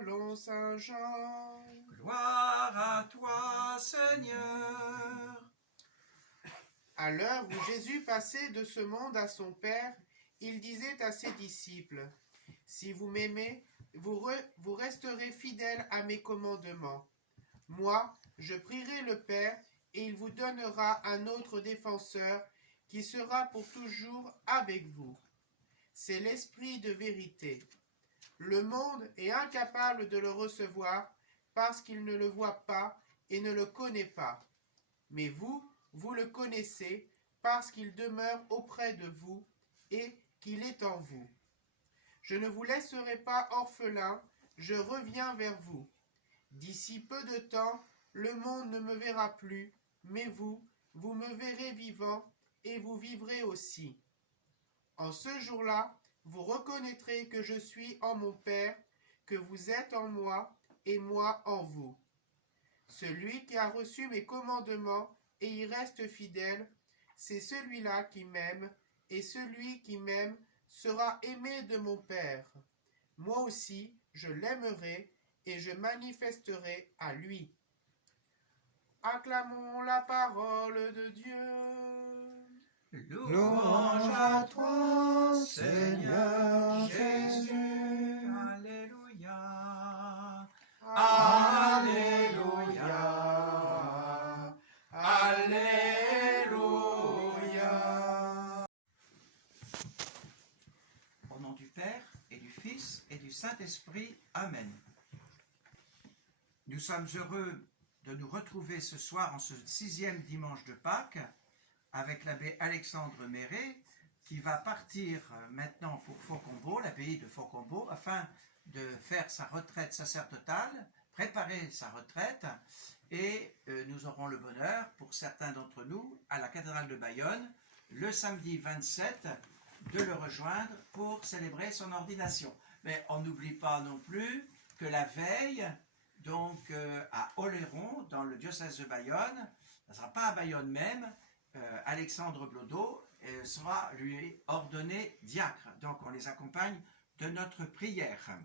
selon saint Jean. Gloire à toi, Seigneur. À l'heure où Jésus passait de ce monde à son Père, il disait à ses disciples, « Si vous m'aimez, vous resterez fidèles à mes commandements. Moi, je prierai le Père, et il vous donnera un autre défenseur qui sera pour toujours avec vous. C'est l'Esprit de vérité. Le monde est incapable de le recevoir parce qu'il ne le voit pas et ne le connaît pas. Mais vous, vous le connaissez parce qu'il demeure auprès de vous et qu'il est en vous. Je ne vous laisserai pas orphelin, je reviens vers vous. D'ici peu de temps, le monde ne me verra plus, mais vous, vous me verrez vivant et vous vivrez aussi. En ce jour-là, vous reconnaîtrez que je suis en mon Père, que vous êtes en moi et moi en vous. Celui qui a reçu mes commandements et y reste fidèle, c'est celui-là qui m'aime, et celui qui m'aime sera aimé de mon Père. Moi aussi, je l'aimerai et je manifesterai à lui. Acclamons la parole de Dieu. Louange à toi, Seigneur Jésus. Alléluia. Alléluia. Alléluia. Au nom du Père et du Fils et du Saint-Esprit. Amen. Nous sommes heureux de nous retrouver ce soir en ce 6e dimanche de Pâques avec l'abbé Alexandre Méret qui va partir maintenant pour Faucombault, l'abbaye de Faucombault, afin de faire sa retraite sacerdotale, préparer sa retraite, et nous aurons le bonheur, pour certains d'entre nous, à la cathédrale de Bayonne, le samedi 27, de le rejoindre pour célébrer son ordination. Mais on n'oublie pas non plus que la veille, donc à Oléron, dans le diocèse de Bayonne, ça ne sera pas à Bayonne même, Alexandre Blodeau sera lui ordonné diacre. Donc on les accompagne de notre prière.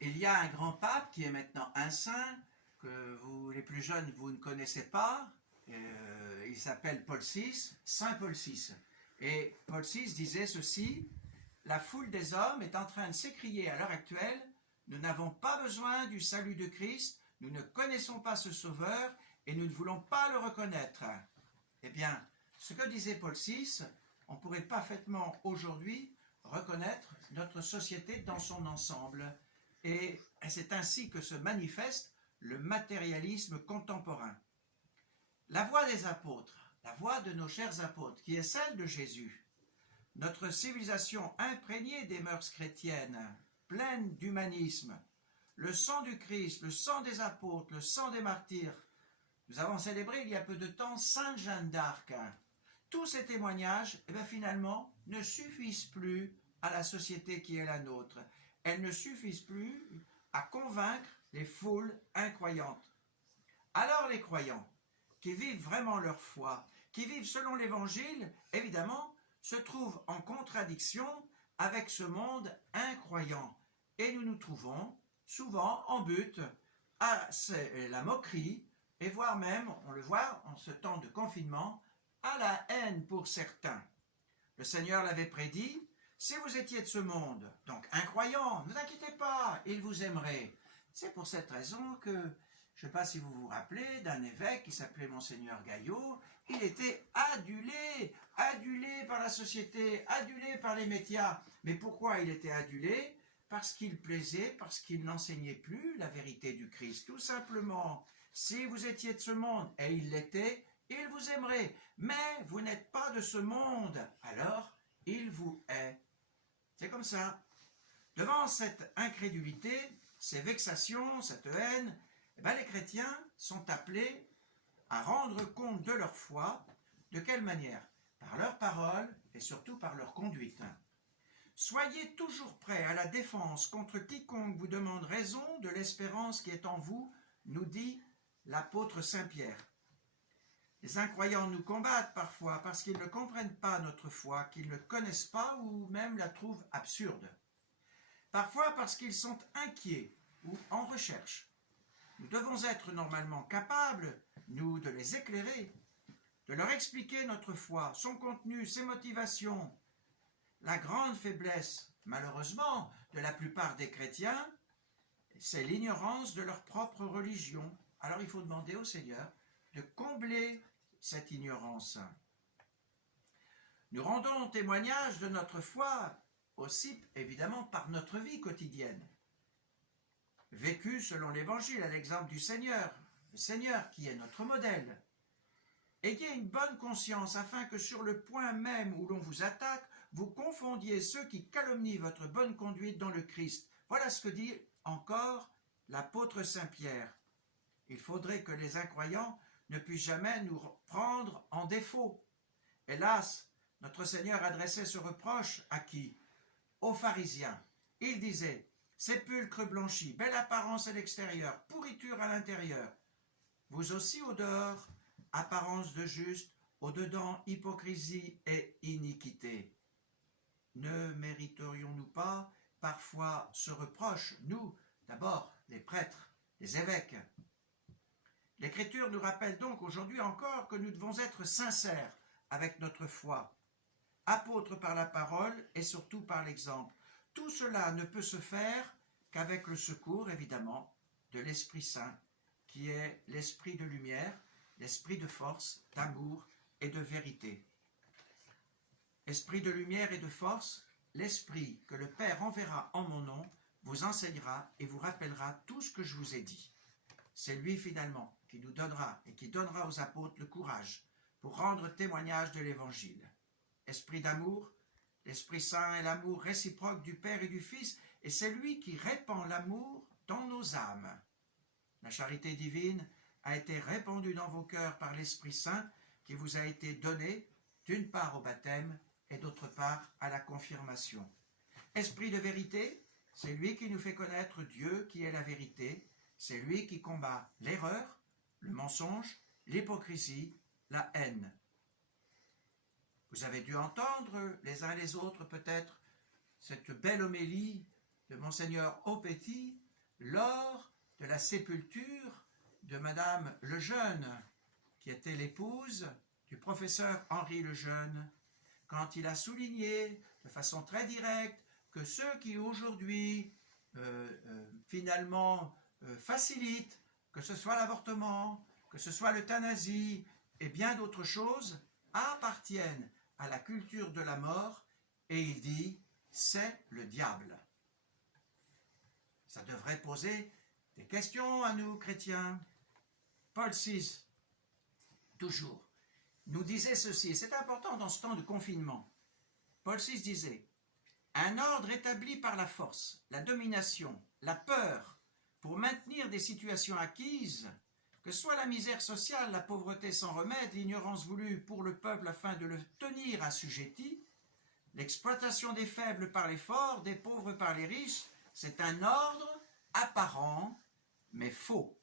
Il y a un grand pape qui est maintenant un saint, que vous les plus jeunes vous ne connaissez pas, il s'appelle Paul VI, Saint Paul VI. Et Paul VI disait ceci: la foule des hommes est en train de s'écrier à l'heure actuelle, nous n'avons pas besoin du salut de Christ, nous ne connaissons pas ce sauveur et nous ne voulons pas le reconnaître. Eh bien, ce que disait Paul VI, on pourrait parfaitement aujourd'hui reconnaître notre société dans son ensemble. Et c'est ainsi que se manifeste le matérialisme contemporain. La voie des apôtres, la voie de nos chers apôtres, qui est celle de Jésus, notre civilisation imprégnée des mœurs chrétiennes, pleine d'humanisme, le sang du Christ, le sang des apôtres, le sang des martyrs. Nous avons célébré il y a peu de temps Sainte Jeanne d'Arc. Tous ces témoignages, finalement, ne suffisent plus à la société qui est la nôtre. Elles ne suffisent plus à convaincre les foules incroyantes. Alors les croyants, qui vivent vraiment leur foi, qui vivent selon l'Évangile, évidemment, se trouvent en contradiction avec ce monde incroyant. Et nous nous trouvons souvent en but à la moquerie, et voire même, on le voit en ce temps de confinement, à la haine pour certains. Le Seigneur l'avait prédit, si vous étiez de ce monde, donc incroyant, ne vous inquiétez pas, il vous aimerait. C'est pour cette raison que, je ne sais pas si vous vous rappelez, d'un évêque qui s'appelait Monseigneur Gaillot, il était adulé par la société, adulé par les médias. Mais pourquoi il était adulé? Parce qu'il plaisait, parce qu'il n'enseignait plus la vérité du Christ, tout simplement. Si vous étiez de ce monde, et il l'était, il vous aimerait. Mais vous n'êtes pas de ce monde, alors il vous hait. C'est comme ça. Devant cette incrédulité, ces vexations, cette haine, les chrétiens sont appelés à rendre compte de leur foi. De quelle manière? Par leur parole et surtout par leur conduite. Soyez toujours prêts à la défense contre quiconque vous demande raison de l'espérance qui est en vous, nous dit l'apôtre Saint-Pierre. Les incroyants nous combattent parfois parce qu'ils ne comprennent pas notre foi, qu'ils ne connaissent pas ou même la trouvent absurde. parfois parce qu'ils sont inquiets ou en recherche. Nous devons être normalement capables, nous, de les éclairer, de leur expliquer notre foi, son contenu, ses motivations. La grande faiblesse, malheureusement, de la plupart des chrétiens, c'est l'ignorance de leur propre religion. Alors il faut demander au Seigneur de combler cette ignorance. Nous rendons témoignage de notre foi aussi, évidemment, par notre vie quotidienne, vécue selon l'Évangile, à l'exemple du Seigneur, le Seigneur qui est notre modèle. Ayez une bonne conscience afin que sur le point même où l'on vous attaque, vous confondiez ceux qui calomnient votre bonne conduite dans le Christ. Voilà ce que dit encore l'apôtre Saint-Pierre. Il faudrait que les incroyants ne puissent jamais nous prendre en défaut. Hélas, notre Seigneur adressait ce reproche à qui? Aux pharisiens. Il disait, sépulcre blanchi, belle apparence à l'extérieur, pourriture à l'intérieur. Vous aussi au dehors, apparence de juste, au dedans hypocrisie et iniquité. Ne mériterions-nous pas parfois ce reproche, nous, d'abord les prêtres, les évêques? L'Écriture nous rappelle donc aujourd'hui encore que nous devons être sincères avec notre foi, apôtres par la parole et surtout par l'exemple. Tout cela ne peut se faire qu'avec le secours, évidemment, de l'Esprit Saint, qui est l'esprit de lumière, l'esprit de force, d'amour et de vérité. Esprit de lumière et de force, l'Esprit que le Père enverra en mon nom vous enseignera et vous rappellera tout ce que je vous ai dit. C'est lui finalement qui nous donnera et qui donnera aux apôtres le courage pour rendre témoignage de l'Évangile. Esprit d'amour, l'Esprit Saint est l'amour réciproque du Père et du Fils, et c'est lui qui répand l'amour dans nos âmes. La charité divine a été répandue dans vos cœurs par l'Esprit Saint qui vous a été donné, d'une part au baptême et d'autre part à la confirmation. Esprit de vérité, c'est lui qui nous fait connaître Dieu qui est la vérité, c'est lui qui combat l'erreur, le mensonge, l'hypocrisie, la haine. Vous avez dû entendre les uns les autres peut-être cette belle homélie de Monseigneur Aupetit lors de la sépulture de Madame Lejeune, qui était l'épouse du professeur Henri Lejeune, quand il a souligné de façon très directe que ceux qui aujourd'hui finalement facilitent, que ce soit l'avortement, que ce soit l'euthanasie et bien d'autres choses, appartiennent à la culture de la mort, et il dit « c'est le diable ». Ça devrait poser des questions à nous, chrétiens. Paul VI, toujours, nous disait ceci, et c'est important dans ce temps de confinement. Paul VI disait « Un ordre établi par la force, la domination, la peur, pour maintenir des situations acquises, que soit la misère sociale, la pauvreté sans remède, l'ignorance voulue pour le peuple afin de le tenir assujetti, l'exploitation des faibles par les forts, des pauvres par les riches, c'est un ordre apparent, mais faux.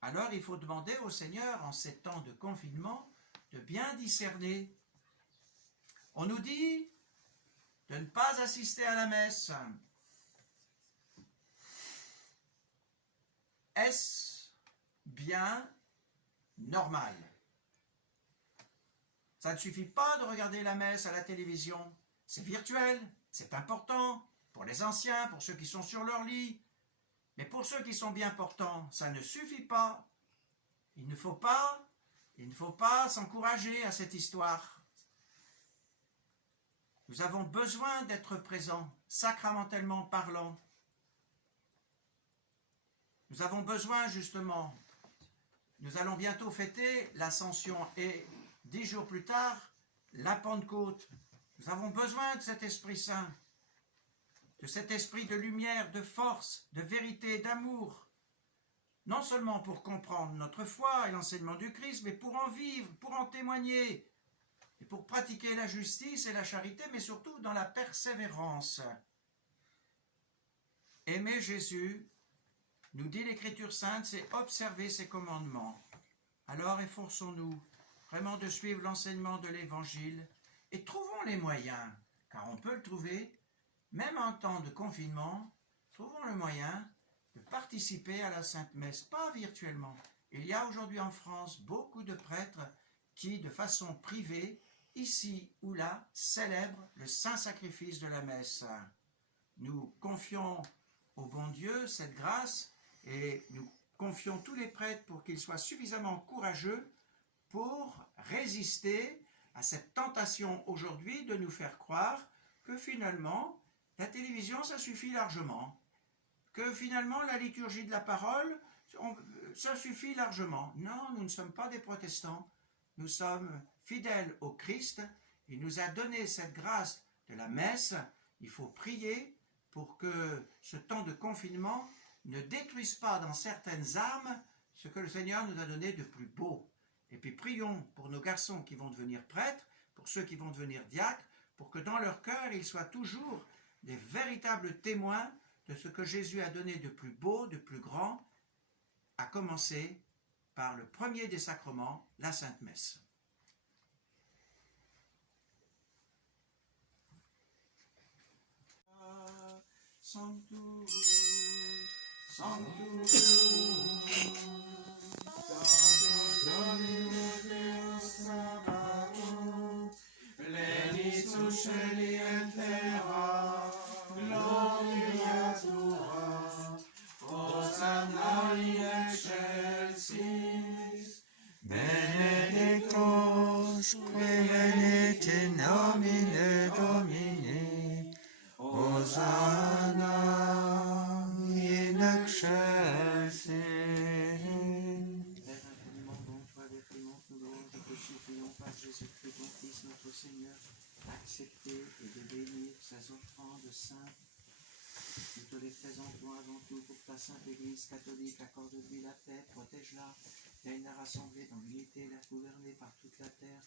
Alors il faut demander au Seigneur, en ces temps de confinement, de bien discerner. On nous dit de ne pas assister à la messe. Est-ce bien normal? Ça ne suffit pas de regarder la messe à la télévision. C'est virtuel, c'est important pour les anciens, pour ceux qui sont sur leur lit. Mais pour ceux qui sont bien portants, ça ne suffit pas. Il ne faut pas s'encourager à cette histoire. Nous avons besoin d'être présents, sacramentellement parlant. Nous avons besoin justement, nous allons bientôt fêter l'Ascension et 10 jours plus tard, la Pentecôte. Nous avons besoin de cet Esprit Saint, de cet esprit de lumière, de force, de vérité, d'amour. Non seulement pour comprendre notre foi et l'enseignement du Christ, mais pour en vivre, pour en témoigner, et pour pratiquer la justice et la charité, mais surtout dans la persévérance. Aimer Jésus, nous dit l'Écriture sainte, c'est observer ses commandements. Alors efforçons-nous vraiment de suivre l'enseignement de l'Évangile et trouvons les moyens, car on peut le trouver, même en temps de confinement, trouvons le moyen de participer à la Sainte Messe, pas virtuellement. Il y a aujourd'hui en France beaucoup de prêtres qui, de façon privée, ici ou là, célèbrent le saint sacrifice de la messe. Nous confions au bon Dieu cette grâce et nous confions tous les prêtres pour qu'ils soient suffisamment courageux pour résister à cette tentation aujourd'hui de nous faire croire que finalement, la télévision, ça suffit largement. Que finalement, la liturgie de la parole, ça suffit largement. Non, nous ne sommes pas des protestants. Nous sommes fidèles au Christ. Il nous a donné cette grâce de la messe. Il faut prier pour que ce temps de confinement ne détruise pas dans certaines âmes ce que le Seigneur nous a donné de plus beau. Et puis prions pour nos garçons qui vont devenir prêtres, pour ceux qui vont devenir diacres, pour que dans leur cœur, ils soient toujours des véritables témoins de ce que Jésus a donné de plus beau, de plus grand, à commencer par le premier des sacrements, la Sainte Messe. Sanctus, Sanctus, Sanctus Dominus Deus Sabaoth, plenius celi et terra, gloria tua, Hosanna in excelsis, benedictus qui venit in nomine Domini, Hosanna in excelsis. Père infiniment bon, toi définions nous louanges et te supplions par Jésus-Christ, ton Fils, notre Seigneur, d'accepter et de bénir ces offrandes saintes. Nous te les présentons avant tout pour ta sainte Église catholique. Accorde-lui la paix, protège-la, gagne-la rassemblée dans l'unité, la gouverner par toute la terre.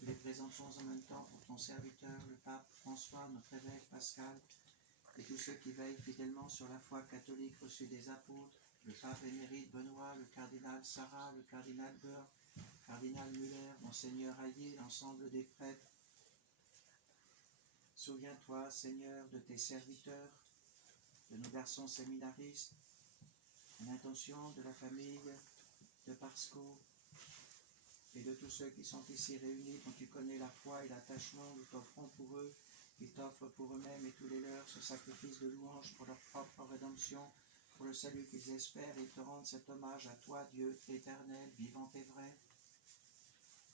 Nous les présentons en même temps pour ton serviteur, le pape François, notre évêque Pascal, et tous ceux qui veillent fidèlement sur la foi catholique reçue des apôtres, le pape émérite Benoît, le cardinal Sarah, le cardinal Beur, le cardinal Muller, Monseigneur Hayé, l'ensemble des prêtres. Souviens-toi, Seigneur, de tes serviteurs, de nos garçons séminaristes, en intention de la famille de Parsco et de tous ceux qui sont ici réunis, dont tu connais la foi et l'attachement. Nous t'offrons pour eux, ils t'offrent pour eux-mêmes et tous les leurs ce sacrifice de louange pour leur propre rédemption, pour le salut qu'ils espèrent, et ils te rendent cet hommage à toi, Dieu éternel, vivant et vrai.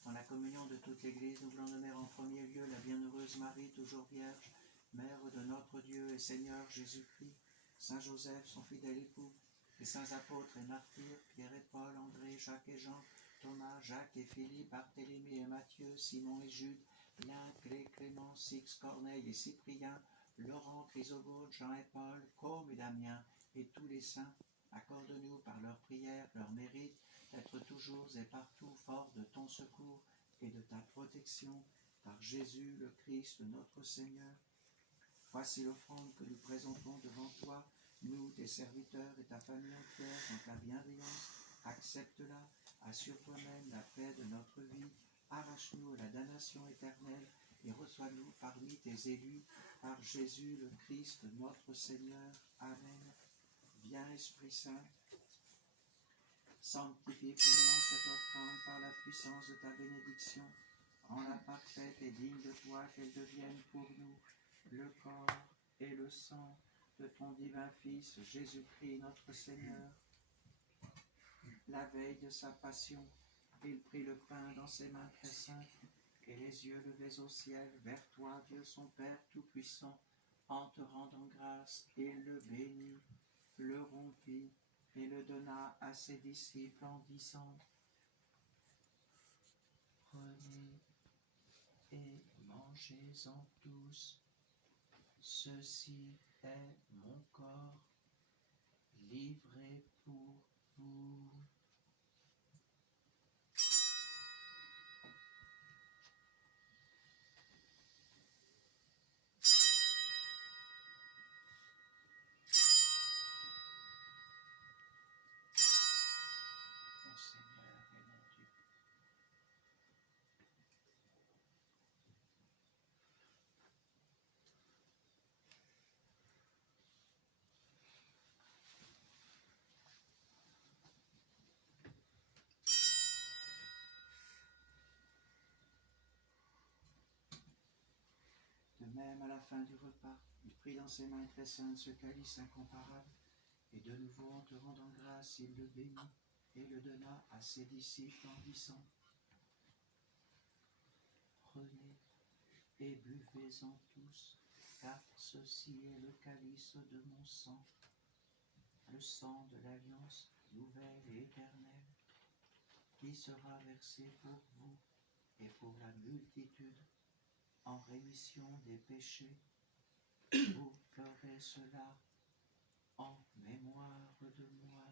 Dans la communion de toute l'Église, nous voulons nommer en premier lieu la bienheureuse Marie, toujours vierge, Mère de notre Dieu et Seigneur Jésus-Christ, Saint Joseph, son fidèle époux, les saints apôtres et martyrs, Pierre et Paul, André, Jacques et Jean, Thomas, Jacques et Philippe, Barthélemy et Matthieu, Simon et Jude, Lin, Clé, Clément, Six, Corneille et Cyprien, Laurent, Chrysogone, Jean et Paul, Côme et Damien, et tous les saints. Accorde-nous par leurs prières, leurs mérites, d'être toujours et partout forts de ton secours et de ta protection, par Jésus le Christ, notre Seigneur. Voici l'offrande que nous présentons devant toi, nous, tes serviteurs et ta famille entière, dans ta bienveillance. Accepte-la, assure toi-même la paix de notre vie, arrache-nous à la damnation éternelle et reçois-nous parmi tes élus, par Jésus le Christ, notre Seigneur. Amen. Viens, Esprit Saint, sanctifie pleinement cette offrande par la puissance de ta bénédiction, rends-la parfaite et digne de toi, qu'elle devienne pour nous le corps et le sang de ton divin Fils, Jésus-Christ notre Seigneur. La veille de sa passion, il prit le pain dans ses mains très saintes, et les yeux levés au ciel, vers toi, Dieu son Père Tout-Puissant, en te rendant grâce, il le bénit, le rompit, et le donna à ses disciples en disant: Prenez et mangez-en tous, ceci est mon corps, livré pour vous. Mon Seigneur et mon Dieu. même, à la fin du repas, il prit dans ses mains très saintes ce calice incomparable, et de nouveau, en te rendant grâce, il le bénit et le donna à ses disciples en disant: Prenez et buvez-en tous, car ceci est le calice de mon sang, le sang de l'alliance nouvelle et éternelle, qui sera versé pour vous et pour la multitude en rémission des péchés. Vous ferez cela en mémoire de moi.